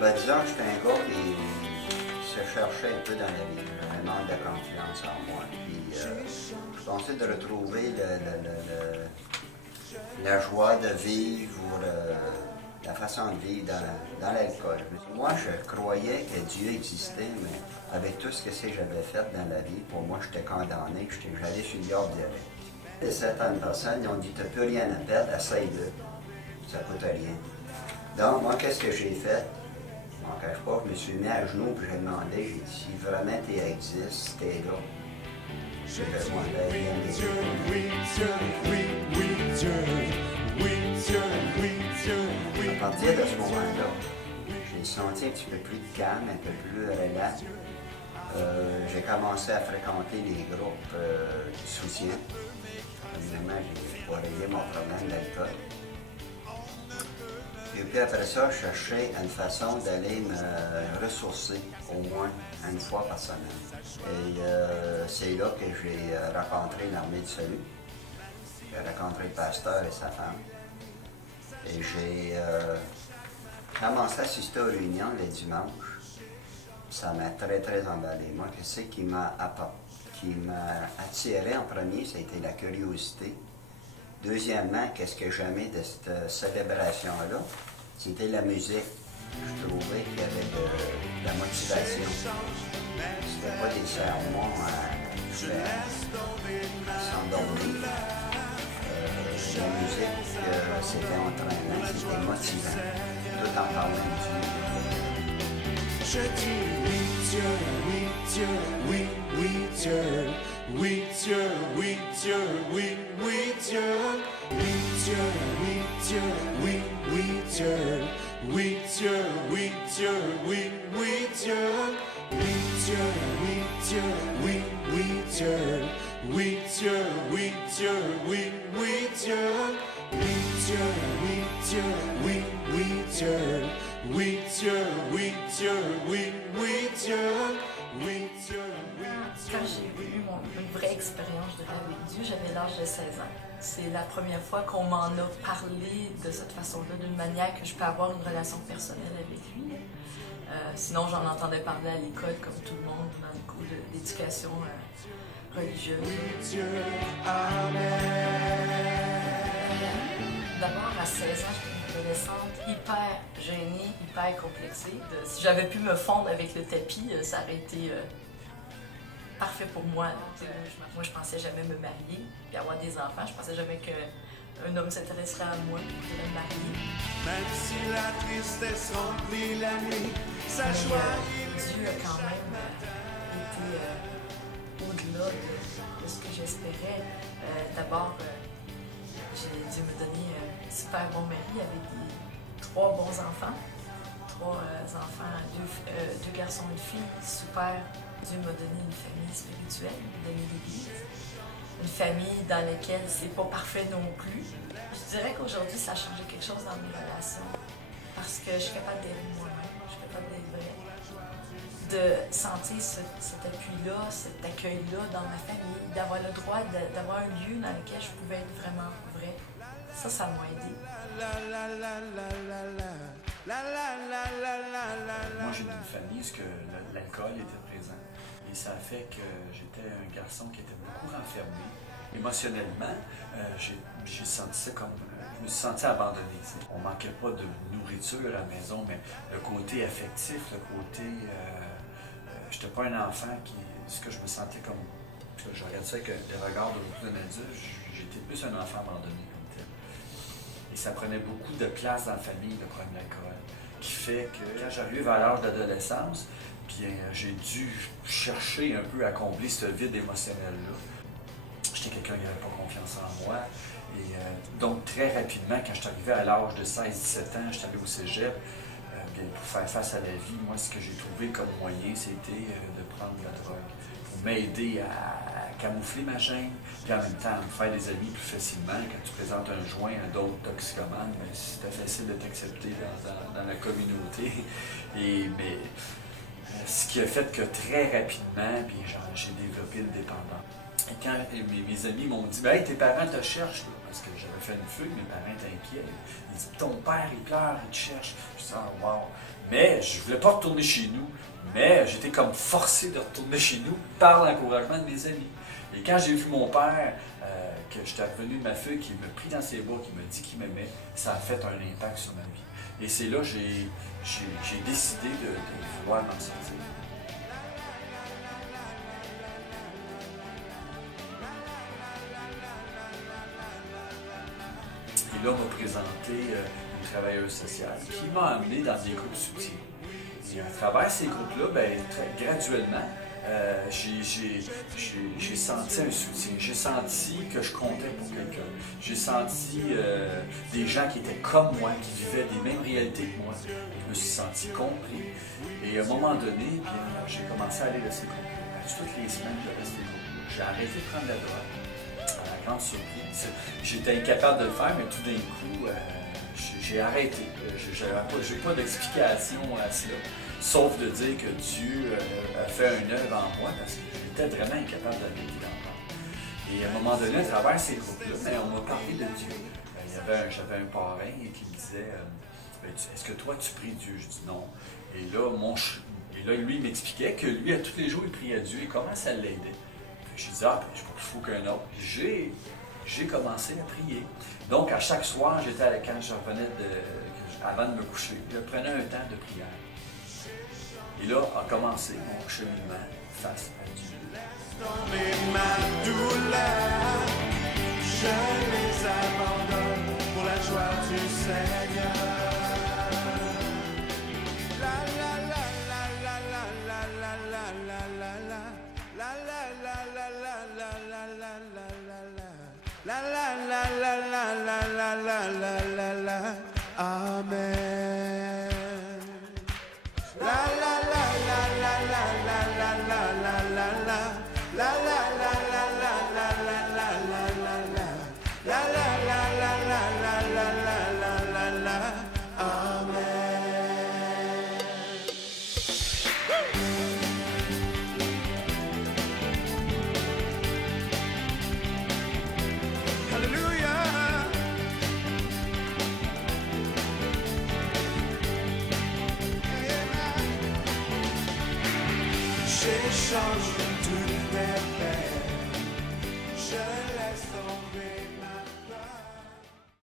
Ben, disons que j'étais un gars qui se cherchait un peu dans la vie. J'avais un manque de confiance en moi. Puis, je pensais de retrouver la joie de vivre ou la façon de vivre dans l'alcool. Moi, je croyais que Dieu existait, mais avec tout ce que j'avais fait dans la vie, pour moi, j'étais condamné, j'allais sur le diable direct. Et certaines personnes, ils ont dit, tu n'as plus rien à perdre, essaye-le. Ça ne coûte rien. Donc, moi, qu'est-ce que j'ai fait? Je m'en cache pas, je me suis mis à genoux et j'ai demandé, j'ai dit, si vraiment tu existes, si t'es là, je vais demander à partir de ce moment-là, j'ai senti un petit peu plus de calme, un peu plus relax. J'ai commencé à fréquenter les groupes de soutien. Évidemment, j'ai régler mon problème d'alcool. Et puis après ça, je cherchais une façon d'aller me ressourcer au moins une fois par semaine. Et c'est là que j'ai rencontré l'Armée du Salut. J'ai rencontré le pasteur et sa femme. Et j'ai commencé à assister aux réunions les dimanches. Ça m'a très emballé. Moi, qu'est-ce qui m'a attiré en premier, c'était la curiosité. Deuxièmement, qu'est-ce que j'aimais de cette célébration-là? C'était la musique. Je trouvais qu'il y avait de la motivation. C'était pas des sermons à s'endormir. La musique, c'était entraînant, c'était motivant, tout en parlant de Dieu. Je dis oui Dieu, oui Dieu, oui, oui Dieu, oui Dieu, oui Dieu, oui, oui Dieu, oui Dieu, oui Dieu, oui, oui Dieu, oui Dieu, oui Dieu, oui, oui Dieu, oui Dieu, oui Dieu, oui, oui Dieu, oui Dieu, oui Dieu, oui, oui Dieu, oui Dieu, oui Dieu, oui, oui Dieu. Oui Dieu, oui Dieu, oui, oui Dieu, oui Dieu, oui Dieu. Quand j'ai eu une vraie expérience de vie avec Dieu, j'avais l'âge de 16 ans. C'est la première fois qu'on m'en a parlé de cette façon-là, d'une manière que je peux avoir une relation personnelle avec lui. Sinon, j'en entendais parler à l'école, comme tout le monde, dans les cours d'éducation religieuse. Dieu, Amen. D'abord, à 16 ans, j'étais une adolescente hyper gênée, hyper complexée. Si j'avais pu me fondre avec le tapis, ça aurait été parfait pour moi. Moi, je pensais jamais me marier et avoir des enfants. Je pensais jamais qu'un homme s'intéresserait à moi et pourrait me marier. Même si la tristesse remplit la nuit, sa Mais, joie. Dieu a quand même été au-delà de ce que j'espérais. D'abord, Dieu m'a donné un super bon mari avec 3 bons enfants. 3 enfants, 2 garçons et une fille, super. Dieu m'a donné une famille spirituelle, il m'a donné l'Église. Une famille dans laquelle c'est pas parfait non plus. Je dirais qu'aujourd'hui, ça a changé quelque chose dans mes relations. Parce que je suis capable d'être moi-même, je suis capable d'être vraie. De sentir cet appui-là, cet accueil-là dans ma famille, d'avoir le droit d'avoir un lieu dans lequel je pouvais être vraiment vraie. Ça m'a aidé. Moi, j'ai une famille où l'alcool était présent. Et ça a fait que j'étais un garçon qui était beaucoup renfermé. Émotionnellement, j'ai senti ça comme... je me suis senti abandonné. On ne manquait pas de nourriture à la maison, mais le côté affectif, le côté... j'étais pas un enfant ce que je me sentais comme... Je regarde ça avec le regard de beaucoup d'un adulte, j'étais plus un enfant abandonné comme tel. Et ça prenait beaucoup de place dans la famille, le problème de l'alcool, qui fait que quand j'arrive à l'âge d'adolescence, bien, j'ai dû chercher un peu à combler ce vide émotionnel-là. J'étais quelqu'un qui n'avait pas confiance en moi. Et donc, très rapidement, quand je suis arrivé à l'âge de 16-17 ans, je suis allé au cégep. Bien, pour faire face à la vie, moi, ce que j'ai trouvé comme moyen, c'était de prendre de la drogue. Pour m'aider à camoufler ma gêne, puis en même temps, à me faire des amis plus facilement. Quand tu présentes un joint à d'autres toxicomanes, c'était facile de t'accepter dans la communauté. Mais ce qui a fait que très rapidement, j'ai développé une dépendance. Et quand mes amis m'ont dit ben, « Hey, tes parents te cherchent », parce que j'avais fait une fugue, mes parents étaient inquiets. Ils disent « Ton père, il pleure, il te cherche. » Je dis « Ah, wow! » Mais je ne voulais pas retourner chez nous. Mais j'étais comme forcé de retourner chez nous par l'encouragement de mes amis. Et quand j'ai vu mon père, que j'étais revenu de ma fille, qui me prit dans ses bras, qui me dit qu'il m'aimait, ça a fait un impact sur ma vie. Et c'est là que j'ai décidé de vouloir m'en sortir. Et là, on m'a présenté une travailleuse sociale qui m'a amené dans des groupes soutien. Et à travers ces groupes-là, graduellement, j'ai senti un soutien. J'ai senti que je comptais pour quelqu'un. J'ai senti des gens qui étaient comme moi, qui vivaient des mêmes réalités que moi. Je me suis senti compris. Et à un moment donné, j'ai commencé à aller dans ces groupes-là. Toutes les semaines, je restais ces groupes-là. J'ai arrêté de prendre la drogue. À la grande surprise. J'étais incapable de le faire, mais tout d'un coup, j'ai arrêté. Je n'ai pas d'explication à cela, sauf de dire que Dieu a fait une œuvre en moi parce que j'étais vraiment incapable d'arrêter d'en prendre. Et à un moment donné, à travers ces groupes-là, on m'a parlé de Dieu. J'avais un parrain qui me disait est-ce que toi tu pries Dieu? Je dis non. Et là, lui il m'expliquait que lui, à tous les jours, il priait Dieu et comment ça l'aidait. Je dis, je suis pas plus fou qu'un autre. J'ai commencé à prier. Donc, à chaque soir, quand je revenais avant de me coucher, je prenais un temps de prière. Et là, a commencé mon cheminement face à Dieu. Dans ma douleur, je les abandonne pour la joie du Seigneur. La la la la la la la la la la la. Amen. La la la la la la la la la la la la. La la la la la la la la la la la. La la la la la la la la la la la. Amen. J'échange toutes mes peines